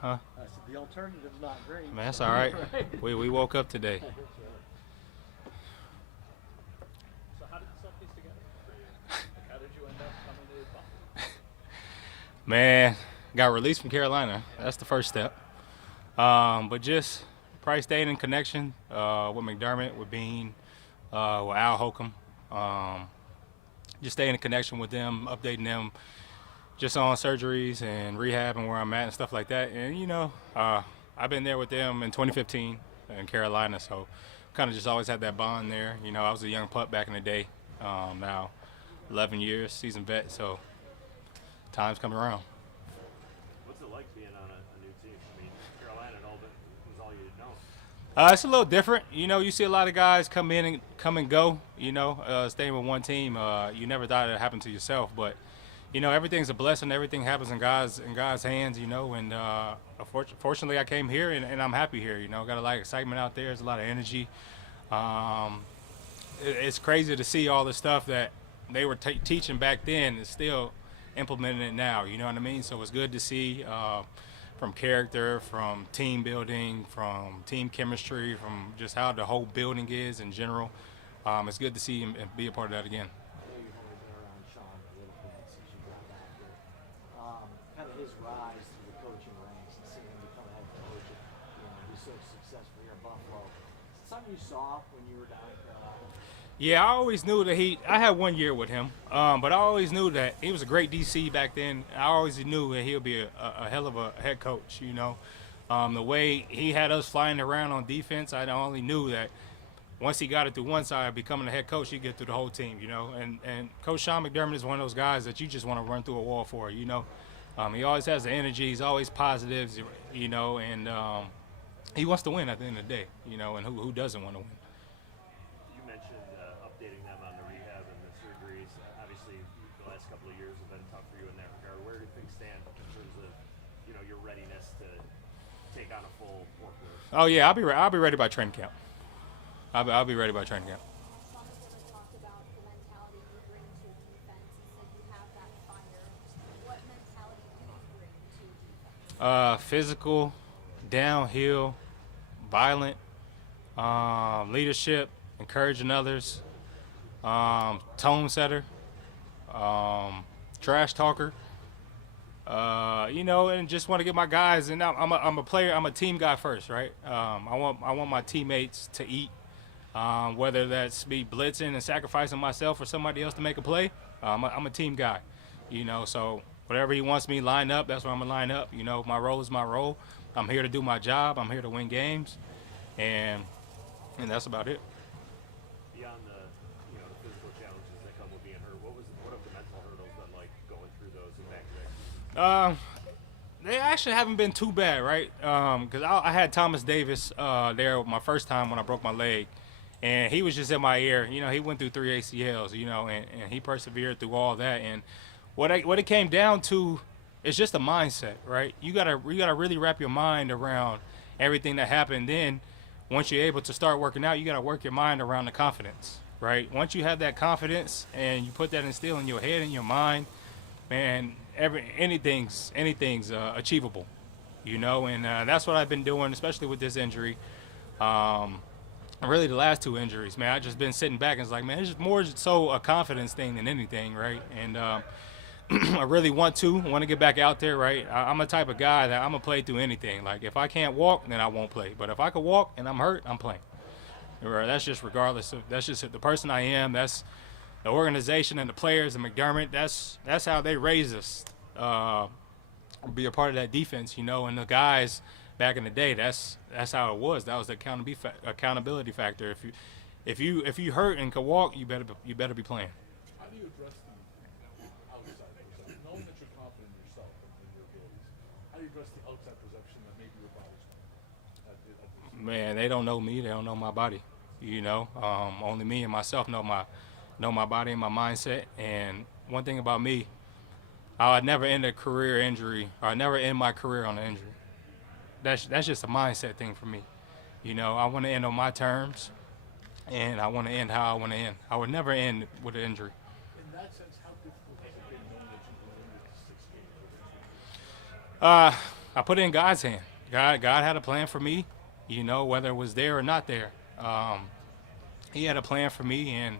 Huh? I said the alternative's not great. Man, that's all right. We woke up today. So how did this all piece together for you? Like, how did you end up coming to Buffalo? Man, got released from Carolina. That's the first step. But just probably staying in connection with McDermott, with Bean, with Al Holcomb. Just staying in connection with them, updating them just on surgeries and rehab and where I'm at and stuff like that. And, I've been there with them in 2015 in Carolina, so kind of just always had that bond there. I was a young pup back in the day. Now 11 years, seasoned vet, so time's coming around. What's it like being on a new team? I mean, Carolina had was all you'd known. It's a little different. You see a lot of guys come in and come and go, staying with one team. You never thought it happened to yourself, but everything's a blessing. Everything happens in God's hands, and fortunately I came here and I'm happy here. Got a lot of excitement out there. There's a lot of energy. It's crazy to see all the stuff that they were teaching back then and still implementing it now. You know what I mean? So it's good to see from character, from team building, from team chemistry, from just how the whole building is in general. It's good to see and be a part of that again. You've only been around Sean a little bit since you got back here. Kind of his rise through the coaching ranks and seeing him become a head coach and be so successful here in Buffalo. Is it something you saw when you were down in Carolina? Yeah, I always knew that I had 1 year with him, but I always knew that he was a great DC back then. I always knew that he would be a hell of a head coach, The way he had us flying around on defense, I only knew that once he got it through one side, becoming a head coach, he'd get through the whole team, And Coach Sean McDermott is one of those guys that you just want to run through a wall for, He always has the energy. He's always positive, and he wants to win at the end of the day, and who doesn't want to win? You mentioned updating them on the rehab and the surgeries. Obviously, the last couple of years have been tough for you in that regard. Where do things stand in terms of, your readiness to take on a full workload? Oh yeah, I'll be ready by training camp. I'll be ready by training camp. Sean has never talked about the mentality you bring to a defense. He said you have that fire. What mentality do you bring to a defense? Physical, downhill, violent, leadership, encouraging others, tone setter, trash talker. And just want to get my guys. And I'm a player. I'm a team guy first, right? I want my teammates to eat. Whether that's me blitzing and sacrificing myself for somebody else to make a play, I'm a team guy, So whatever he wants me line up, that's where I'm gonna line up. My role is my role. I'm here to do my job. I'm here to win games, and that's about it. Beyond the physical challenges that come with being hurt, what have the mental hurdles been like going through those in back-to-back seasons? They actually haven't been too bad, right? Because I had Thomas Davis there my first time when I broke my leg. And he was just in my ear. He went through 3 ACLs, and he persevered through all that. And what it came down to is just a mindset, right? You gotta really wrap your mind around everything that happened. Then once you're able to start working out, you gotta work your mind around the confidence, right? Once you have that confidence and you put that instill in your head and your mind, man, anything's achievable, And that's what I've been doing, especially with this injury. Really the last 2 injuries, man, I just been sitting back and it's like, man, it's just more so a confidence thing than anything, right? And I really want to get back out there, right? I'm the type of guy that I'm going to play through anything. Like, if I can't walk, then I won't play. But if I can walk and I'm hurt, I'm playing. That's just regardless of, that's just the person I am. That's the organization and the players and McDermott. That's how they raised us, be a part of that defense, And the guys back in the day, that's how it was. That was the accountability factor. If you hurt and can walk, you better be playing. How do you address the outside perception? Knowing that you're confident in yourself and in your abilities, how do you address the outside perception that maybe your body's not? Man, they don't know me. They don't know my body. Only me and myself know my body and my mindset. And one thing about me, I'd never end a career injury, or I'd never end my career on an injury. That's just a mindset thing for me. I want to end on my terms, and I want to end how I want to end. I would never end with an injury. In that sense, how difficult has it been knowing that you've been limited to 6 games? I put it in God's hand. God had a plan for me, you know, whether it was there or not there. He had a plan for me, and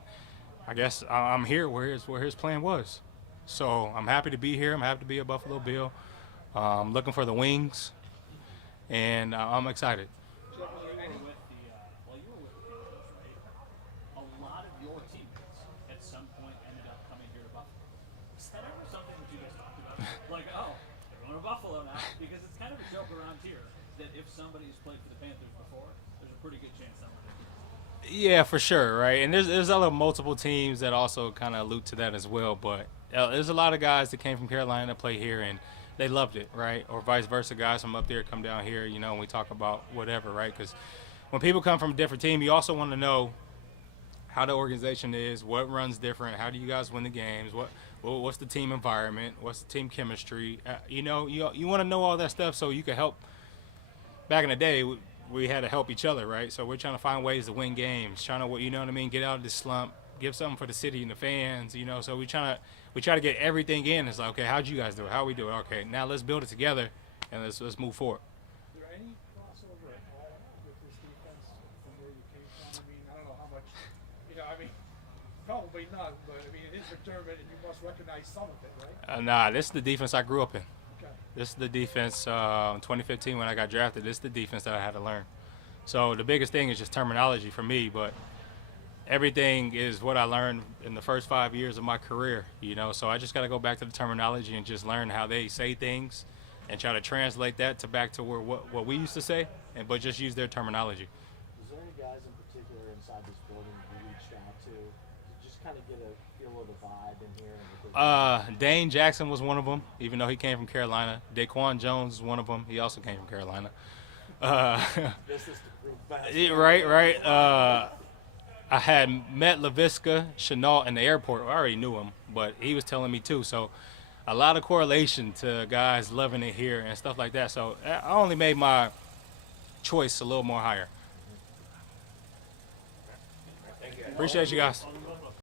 I guess I'm here where his plan was. So I'm happy to be here. I'm happy to be a Buffalo Bill. Looking for the wings, and I'm excited. Jeff, when you were with the Patriots, right? A lot of your teammates at some point ended up coming here to Buffalo. Is that ever something that you guys talked about? Like, oh, they're going to Buffalo now, because it's kind of a joke around here that if somebody's played for the Panthers before, there's a pretty good chance someone. Yeah, for sure, right? And there's other multiple teams that also kind of allude to that as well. But there's a lot of guys that came from Carolina to play here, and they loved it, right? Or vice versa, guys from up there come down here, you know, and we talk about whatever, right? Because when people come from a different team, you also want to know how the organization is, what runs different, how do you guys win the games, what's the team environment, what's the team chemistry, you know, you want to know all that stuff so you can help. Back in the day, we had to help each other, right? So we're trying to find ways to win games, trying to, you know what I mean, get out of this slump, give something for the city and the fans, you know. So we try to get everything in. It's like, okay, how'd you guys do it? How we do it? Okay, now let's build it together and let's move forward. Is there any crossover at all with this defense from where you came from? I mean, I don't know how much, you know, I mean, probably none, but I mean, it is McDerman, and you must recognize some of it, right? Nah, this is the defense I grew up in. Okay. This is the defense in 2015 when I got drafted. This is the defense that I had to learn. So the biggest thing is just terminology for me, but everything is what I learned in the first 5 years of my career, you know. So I just got to go back to the terminology and just learn how they say things and try to translate that to back to what we used to say, but just use their terminology. Is there any guys in particular inside this building you reached out to just kind of get a feel of the vibe in here? Dane Jackson was one of them, even though he came from Carolina. Daquan Jones is one of them. He also came from Carolina. This is to prove back. Right. I had met LaVisca Chenault in the airport. I already knew him, but he was telling me too. So a lot of correlation to guys loving it here and stuff like that. So I only made my choice a little more higher. Appreciate you guys.